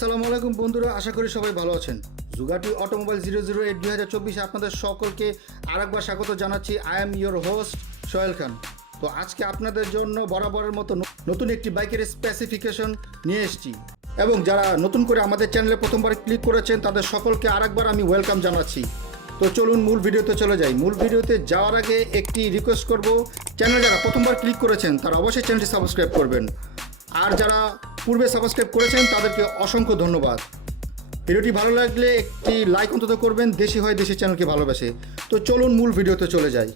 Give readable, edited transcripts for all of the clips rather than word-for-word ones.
আসসালামু আলাইকুম বন্ধুরা, আশা করি সবাই ভালো আছেন। জুগাটি অটোমোবাইল 008 2024 আপনাদের সকলকে আরেকবার স্বাগত জানাচ্ছি। I am your host Sohail Khan. তো আজকে আপনাদের জন্য বরাবরের মতো নতুন একটি বাইকের স্পেসিফিকেশন নিয়ে এসেছি, এবং যারা নতুন করে আমাদের চ্যানেলে প্রথমবার ক্লিক করেছেন তাদের সকলকে আরেকবার আমি ওয়েলকাম জানাচ্ছি। তো চলুন মূল ভিডিওতে চলে যাই। মূল ভিডিওতে যাওয়ার আগে একটি রিকোয়েস্ট করব, চ্যানেলে যারা প্রথমবার ক্লিক করেছেন তারা অবশ্যই চ্যানেলটি সাবস্ক্রাইব করবেন, আর যারা পূর্বে সাবস্ক্রাইব করেছেন তাদেরকে অসংখ্য ধন্যবাদ। ভিডিওটি ভালো লাগলে একটি লাইক অন্তত করবেন, দেশি হয় দেশি চ্যানেলকে ভালোবাসে। তো চলুন মূল ভিডিওতে চলে যাই।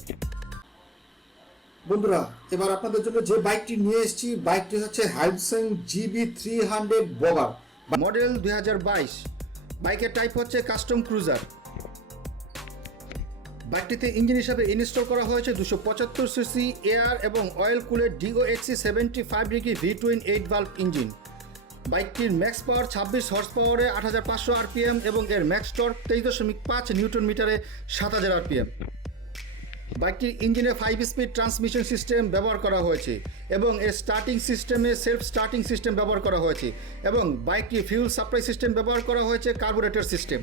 বন্ধুরা, এবার আপনাদের জন্য যে বাইকটি নিয়ে এসেছি, বাইকটি হচ্ছে হাইডুসেং GB300 বগার, মডেল 2022। বাইকের টাইপ হচ্ছে কাস্টম ক্রুজার। বাইকটিতে ইঞ্জিন হিসাবে ইনস্টল করা হয়েছে 275 সিসি এয়ার এবং অয়েল কুলের DOXC 75 degree V-twin 8 valve engine. বাইকটির ম্যাক্স পাওয়ার 26 হর্স পাওয়ারে 8500 RPM এবং এর ম্যাক্স টর্ক 23.5 নিউটন মিটারে 7000 RPM। বাইকটির ইঞ্জিনে 5 স্পিড ট্রান্সমিশন সিস্টেম ব্যবহার করা হয়েছে এবং এর স্টার্টিং সিস্টেমে সেলফ স্টার্টিং সিস্টেম ব্যবহার করা হয়েছে, এবং বাইকটির ফিউল সাপ্লাই সিস্টেম ব্যবহার করা হয়েছে কার্বোরেটর সিস্টেম,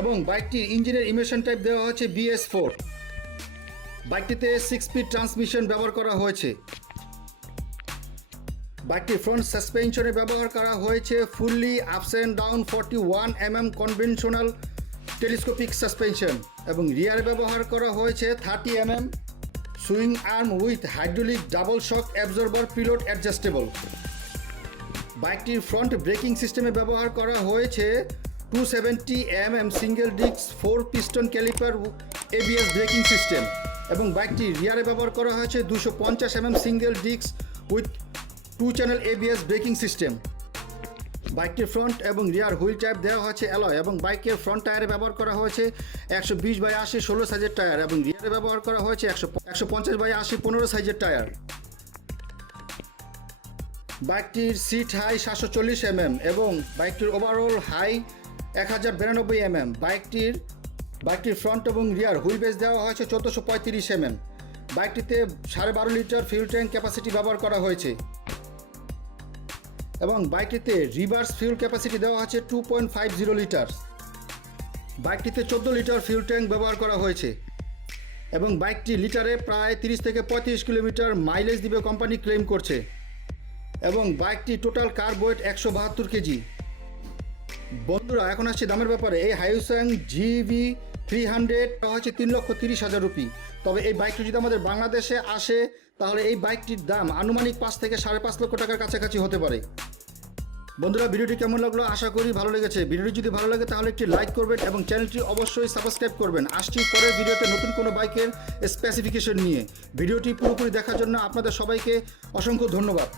এবং বাইকটির ইঞ্জিনের ইমিশন টাইপ দেওয়া হয়েছে BS4। বাইকটিতে 6 স্পিড ট্রান্সমিশন ব্যবহার করা হয়েছে। বাইকটির ফ্রন্ট সাসপেনশনে ব্যবহার করা হয়েছে fully ups and down 41 mm conventional telescopic suspension, এবং রিয়ারে ব্যবহার করা হয়েছে 30 mm swing arm with hydraulic double shock absorber preload adjustable. বাইকটির ফ্রন্ট ব্রেকিং সিস্টেমে ব্যবহার করা হয়েছে 270 mm single disc 4 piston caliper ABS braking system, এবং বাইকটির রিয়ারে ব্যবহার করা হয়েছে 250 mm single disc with 2 channel ABS braking system. বাইকটির ফ্রন্ট এবং রিয়ার হুইল টাইপ দেওয়া হয়েছে অ্যালয়, এবং বাইকের ফ্রন্ট টায়ারে ব্যবহার করা হয়েছে 120/80 16 সাইজের টায়ার, এবং রিয়ারে ব্যবহার করা হয়েছে 150/80 15 সাইজের টায়ার। বাইকটির সিট হাই 740 mm এবং বাইকটির ওভারঅল হাই 1092 mm। বাইকটির ফ্রন্ট এবং রিয়ার হুইল বেস দেওয়া হয়েছে 1435 mm। বাইকটিতে 12.5 litre fuel tank capacity ব্যবহার করা হয়েছে, এবং বাইকটিতে রিভার্স ফিউল ক্যাপাসিটি দেওয়া হয়েছে 2.50 লিটার। বাইকটিতে 14 লিটার ফিউল ট্যাঙ্ক ব্যবহার করা হয়েছে, এবং বাইকটি লিটারে প্রায় 30 থেকে 35 কিলোমিটার মাইলেজ দিবে কোম্পানি ক্লেম করছে, এবং বাইকটি টোটাল কার্ব ওয়েট 172 কেজি। বন্ধুরা, এখন আসছে দামের ব্যাপারে। এই হাইডুসেং GB300 হচ্ছে 3,30,000 রুপি। তবে এই বাইকটি যদি আমাদের বাংলাদেশে আসে তাহলে এই বাইকটির দাম আনুমানিক 5 থেকে 5.5 লক্ষ টাকার কাছাকাছি হতে পারে। বন্ধুরা, ভিডিওটি কেমন লাগলো? আশা করি ভালো লেগেছে। ভিডিওটি যদি ভালো লাগে তাহলে একটি লাইক করবেন এবং চ্যানেলটি অবশ্যই সাবস্ক্রাইব করবেন। আসছি পরের ভিডিওতে নতুন কোনো বাইকের স্পেসিফিকেশন নিয়ে। ভিডিওটি পুরোপুরি দেখার জন্য আপনাদের সবাইকে অসংখ্য ধন্যবাদ।